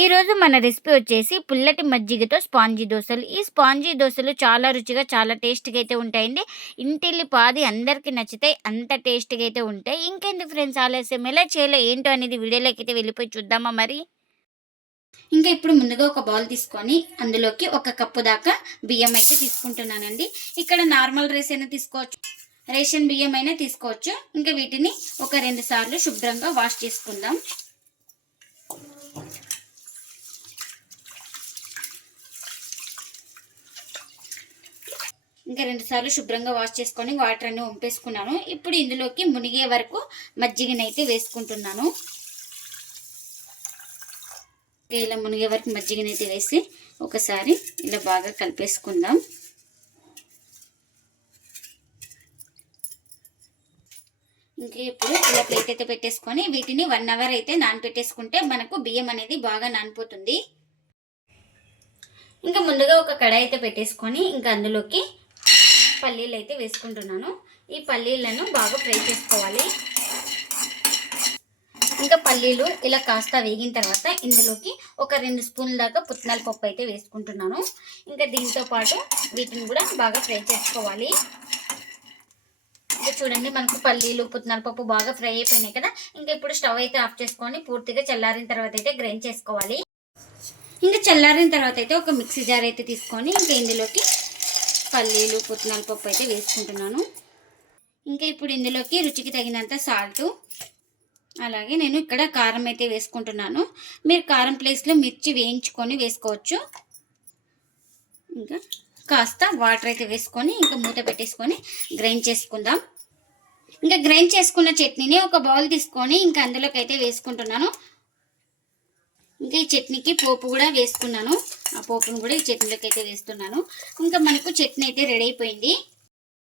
ఈరోజు మన రెసిపీ వచ్చేసి పుల్లటి మజ్జిగతో స్పాంజీ దోశలు. ఈ స్పాంజీ దోశలు చాలా రుచిగా చాలా టేస్ట్గా అయితే ఉంటాయండి. ఇంటిల్లి పాది అందరికీ నచ్చుతాయి అంత టేస్ట్గా అయితే ఉంటాయి. ఇంకెందుకు ఫ్రెండ్స్ ఆలస్యం? ఎలా చేయాలో ఏంటో అనేది వీడియోలోకి అయితే వెళ్ళిపోయి చూద్దామా మరి? ఇంకా ఇప్పుడు ముందుగా ఒక బౌల్ తీసుకొని అందులోకి ఒక కప్పు దాకా బియ్యం అయితే తీసుకుంటున్నానండి. ఇక్కడ నార్మల్ రైస్ అయినా తీసుకోవచ్చు. రేషన్ బియ్యం అయినా తీసుకోవచ్చు. ఇంకా వీటిని ఒక రెండు సార్లు శుభ్రంగా వాష్ చేసుకుందాం. ఇంకా రెండు సార్లు శుభ్రంగా వాష్ చేసుకొని వాటర్ అన్ని వంపేసుకున్నాను. ఇప్పుడు ఇందులోకి మునిగే వరకు మజ్జిగనైతే వేసుకుంటున్నాను. ఇలా మునిగే వరకు మజ్జిగనైతే వేసి ఒకసారి ఇలా బాగా కలిపేసుకుందాం. ఇంకా ఇప్పుడు ఇలా ప్లేట్ అయితే పెట్టేసుకొని వీటిని వన్ అవర్ అయితే నానపెట్టేసుకుంటే మనకు బియ్యం అనేది బాగా నానిపోతుంది. ఇంకా ముందుగా ఒక కడాయి అయితే పెట్టేసుకొని ఇంకా అందులోకి పల్లీలు అయితే వేసుకుంటున్నాను. ఈ పల్లీలను బాగా ఫ్రై చేసుకోవాలి. ఇంకా పల్లీలు ఇలా కాస్త వేగిన తర్వాత ఇందులోకి ఒక రెండు స్పూన్ల దాకా పుట్నాల పప్పు అయితే వేసుకుంటున్నాను. ఇంకా దీంతో పాటు వీటిని కూడా బాగా ఫ్రై చేసుకోవాలి. ఇంకా చూడండి మనకు పల్లీలు పుట్నాల పప్పు బాగా ఫ్రై అయిపోయినాయి కదా. ఇంకా ఇప్పుడు స్టవ్ అయితే ఆఫ్ చేసుకొని పూర్తిగా చల్లారిన తర్వాత అయితే గ్రైండ్ చేసుకోవాలి. ఇంకా చల్లారిన తర్వాత అయితే ఒక మిక్సీ జార్ అయితే తీసుకొని ఇంకా ఇందులోకి పల్లీలు పుట్నాల పప్పు అయితే వేసుకుంటున్నాను. ఇంకా ఇప్పుడు ఇందులోకి రుచికి తగినంత సాల్ట్. అలాగే నేను ఇక్కడ కారం అయితే వేసుకుంటున్నాను. మీరు కారం ప్లేస్లో మిర్చి వేయించుకొని వేసుకోవచ్చు. ఇంకా కాస్త వాటర్ అయితే వేసుకొని ఇంకా మూత పెట్టేసుకొని గ్రైండ్ చేసుకుందాం. ఇంకా గ్రైండ్ చేసుకున్న చట్నీని ఒక బౌల్ తీసుకొని ఇంకా అందులోకి అయితే వేసుకుంటున్నాను. ఇంకా ఈ చట్నీకి పోపు కూడా వేసుకున్నాను. ఆ పోపును కూడా ఈ చట్నీలోకి అయితే వేస్తున్నాను. ఇంకా మనకు చట్నీ అయితే రెడీ అయిపోయింది.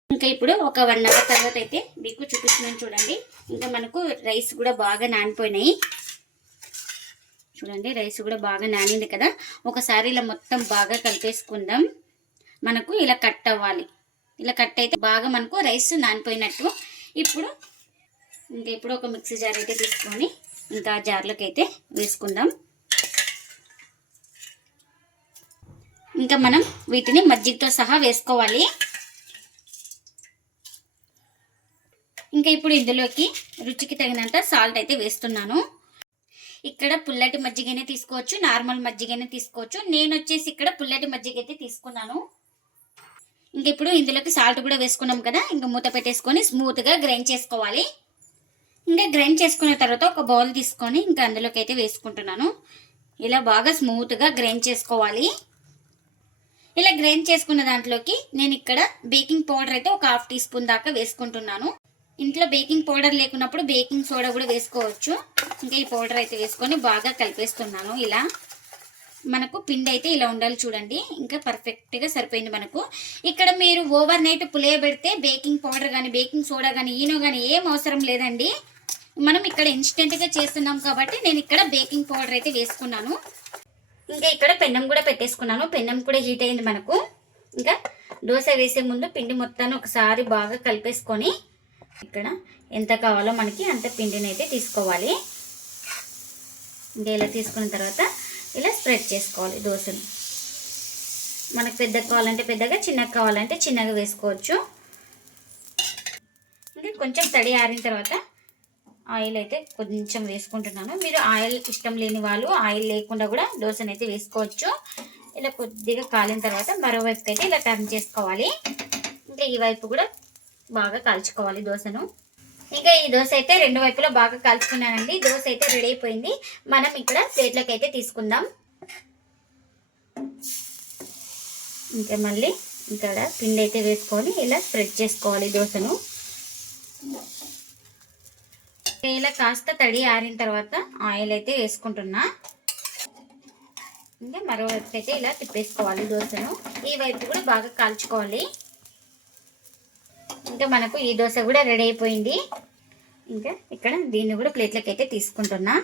ఇంకా ఇప్పుడు ఒక వన్ అవర్ తర్వాత అయితే మీకు చూపిస్తున్నాను చూడండి. ఇంకా మనకు రైస్ కూడా బాగా నానిపోయినాయి. చూడండి రైస్ కూడా బాగా నానింది కదా. ఒకసారి ఇలా మొత్తం బాగా కలిపేసుకుందాం. మనకు ఇలా కట్ అవ్వాలి. ఇలా కట్ అయితే బాగా మనకు రైస్ నానిపోయినట్టు. ఇప్పుడు ఇంకా ఇప్పుడు ఒక మిక్సీ జార్ అయితే తీసుకొని ఇంకా జార్లోకి అయితే వేసుకుందాం. ఇంకా మనం వీటిని మజ్జిగతో సహా వేసుకోవాలి. ఇంకా ఇప్పుడు ఇందులోకి రుచికి తగినంత సాల్ట్ అయితే వేస్తున్నాను. ఇక్కడ పుల్లటి మజ్జిగనే తీసుకోవచ్చు నార్మల్ మజ్జిగనే తీసుకోవచ్చు. నేను వచ్చేసి ఇక్కడ పుల్లటి మజ్జిగ అయితే తీసుకున్నాను. ఇంక ఇప్పుడు ఇందులోకి సాల్ట్ కూడా వేసుకున్నాం కదా ఇంకా మూత పెట్టేసుకొని స్మూత్గా గ్రైండ్ చేసుకోవాలి. ఇంకా గ్రైండ్ చేసుకున్న తర్వాత ఒక బౌల్ తీసుకొని ఇంకా అందులోకి అయితే వేసుకుంటున్నాను. ఇలా బాగా స్మూత్గా గ్రైండ్ చేసుకోవాలి. ఇలా గ్రైండ్ చేసుకున్న దాంట్లోకి నేను ఇక్కడ బేకింగ్ పౌడర్ అయితే ఒక హాఫ్ టీ స్పూన్ దాకా వేసుకుంటున్నాను. ఇంట్లో బేకింగ్ పౌడర్ లేకున్నప్పుడు బేకింగ్ సోడా కూడా వేసుకోవచ్చు. ఇంకా ఈ పౌడర్ అయితే వేసుకొని బాగా కలిపేస్తున్నాను ఇలా. మనకు పిండి అయితే ఇలా ఉండాలి చూడండి. ఇంకా పర్ఫెక్ట్గా సరిపోయింది మనకు. ఇక్కడ మీరు ఓవర్ నైట్ పులియబెడితే బేకింగ్ పౌడర్ కానీ బేకింగ్ సోడా కానీ ఈనో కానీ ఏం అవసరం లేదండి. మనం ఇక్కడ ఇన్స్టెంట్గా చేస్తున్నాం కాబట్టి నేను ఇక్కడ బేకింగ్ పౌడర్ అయితే వేసుకున్నాను. ఇంకా ఇక్కడ పెన్నం కూడా పెట్టేసుకున్నాను. పెన్నం కూడా హీట్ అయింది మనకు. ఇంకా దోశ వేసే ముందు పిండి మొత్తాన్ని ఒకసారి బాగా కలిపేసుకొని ఇక్కడ ఎంత కావాలో మనకి అంత పిండిని అయితే తీసుకోవాలి. ఇంకా ఇలా తీసుకున్న తర్వాత ఇలా స్ప్రెడ్ చేసుకోవాలి దోశను. మనకు పెద్దగా కావాలంటే పెద్దగా చిన్నగా కావాలంటే చిన్నగా వేసుకోవచ్చు. ఇంకా కొంచెం తడి ఆరిన తర్వాత ఆయిల్ అయితే కొంచెం వేసుకుంటున్నాను. మీరు ఆయిల్ ఇష్టం లేని వాళ్ళు ఆయిల్ లేకుండా కూడా దోశను అయితే వేసుకోవచ్చు. ఇలా కొద్దిగా కాలిన తర్వాత మరోవైపు అయితే ఇలా టర్న్ చేసుకోవాలి. ఇంకా ఈ వైపు కూడా బాగా కాల్చుకోవాలి దోశను. ఇంకా ఈ దోశ అయితే రెండు వైపులా బాగా కాల్చుకున్నానండి. దోశ అయితే రెడీ అయిపోయింది. మనం ఇక్కడ ప్లేట్లోకి అయితే తీసుకుందాం. ఇంకా మళ్ళీ ఇక్కడ పిండి అయితే వేసుకొని ఇలా స్ప్రెడ్ చేసుకోవాలి దోశను. ఇలా కాస్త తడి ఆరిన తర్వాత ఆయిల్ అయితే వేసుకుంటున్నా. ఇంకా మరోవైపు అయితే ఇలా తిప్పేసుకోవాలి దోశను. ఈ వైపు కూడా బాగా కాల్చుకోవాలి. ఇంకా మనకు ఈ దోశ కూడా రెడీ అయిపోయింది. ఇంకా ఇక్కడ దీన్ని కూడా ప్లేట్లోకి అయితే తీసుకుంటున్నా.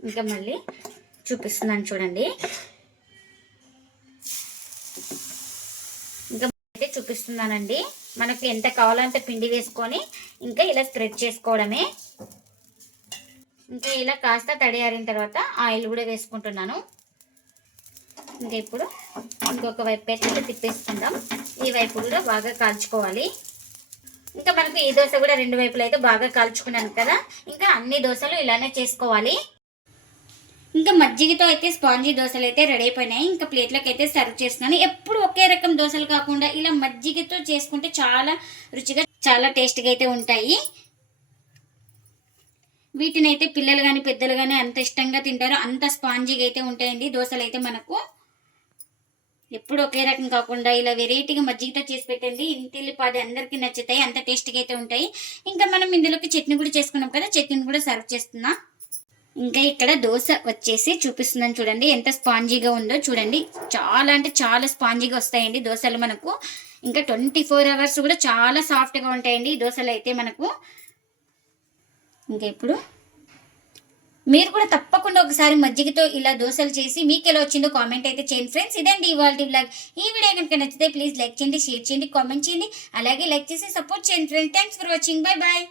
ఇంకా మళ్ళీ చూపిస్తున్నాను చూడండి. ఇంకా చూపిస్తున్నానండి. మనకు ఎంత కావాలంటే పిండి వేసుకొని ఇంకా ఇలా స్ప్రెడ్ చేసుకోవడమే. ఇంకా ఇలా కాస్త తడియారిన తర్వాత ఆయిల్ కూడా వేసుకుంటున్నాను. ఇంకా ఇప్పుడు ఇంకొక వైపు అయితే తిప్పేసుకుందాం. ఈ వైపు కూడా బాగా కాల్చుకోవాలి. ఇంకా మనకు ఈ దోశ కూడా రెండు వైపులు అయితే బాగా కాల్చుకున్నాను కదా. ఇంకా అన్ని దోశలు ఇలానే చేసుకోవాలి. ఇంకా మజ్జిగతో అయితే స్పాంజీ దోశలు అయితే రెడీ అయిపోయినాయి. ఇంకా ప్లేట్లోకి అయితే సర్వ్ చేస్తున్నాను. ఎప్పుడు ఒకే రకం దోశలు కాకుండా ఇలా మజ్జిగతో చేసుకుంటే చాలా రుచిగా చాలా టేస్ట్గా అయితే ఉంటాయి. వీటిని అయితే పిల్లలు కానీ పెద్దలు కానీ అంత ఇష్టంగా తింటారు. అంత స్పాంజీగా అయితే ఉంటాయండి దోశలు అయితే మనకు. ఎప్పుడు ఒకే రకం కాకుండా ఇలా వెరైటీగా మజ్జిగతో చేసి పెట్టండి. ఇంటిల్లిపాది అందరికీ నచ్చుతాయి. అంత టేస్ట్గా అయితే ఉంటాయి. ఇంకా మనం ఇందులోకి చట్నీ కూడా చేసుకున్నాం కదా చట్నీని కూడా సర్వ్ చేస్తున్నాం. ఇంకా ఇక్కడ దోశ వచ్చేసి చూపిస్తున్నాను చూడండి. ఎంత స్పాంజీగా ఉందో చూడండి. చాలా అంటే చాలా స్పాంజీగా వస్తాయండి దోశలు మనకు. ఇంకా ట్వంటీ ఫోర్ అవర్స్ కూడా చాలా సాఫ్ట్గా ఉంటాయండి ఈ దోశలు అయితే మనకు. ఇంకా ఇప్పుడు మీరు కూడా తప్పకుండా ఒకసారి మజ్జిగతో ఇలా దోశలు చేసి మీకు ఎలా వచ్చిందో కామెంట్ అయితే చేయండి ఫ్రెండ్స్. ఇదండి ఇవాళ బ్లాగ్. ఈ వీడియో కనుక నచ్చితే ప్లీజ్ లైక్ చేయండి షేర్ చేయండి కామెంట్ చేయండి. అలాగే లైక్ చేసి సపోర్ట్ చేయండి friends. Thanks for watching. Bye bye